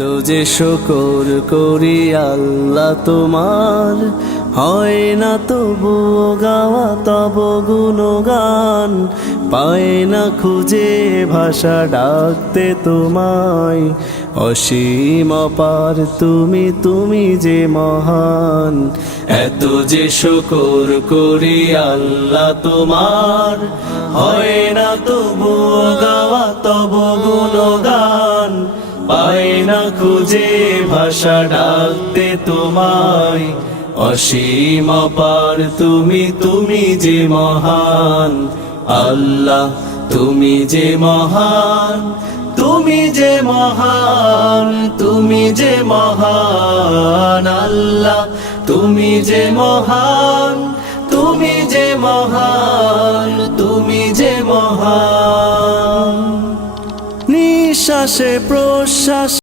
তো যে শুকর করি আল্লাহ তোমার, হয় না তবু গাওয়া তব গুণগান। পায় না খুঁজে ভাষা ডাকতে তোমায়, অসীম অপার তুমি, তুমি যে মহান। এত যে শুকর করি আল্লাহ তোমার, হয় না তবু গাওয়া তব গুণগান। পাই না খুঁজে ভাষা ডাকতে তোমায়, অসীম অপার তুমি, তুমি যে মহান। আল্লাহ তুমি যে মহান, তুমি যে মহান, তুমি যে মহান। আল্লাহ তুমি যে মহান, তুমি যে মহান, তুমি যে মহান। নিঃশ্বাসে প্রশ্বাস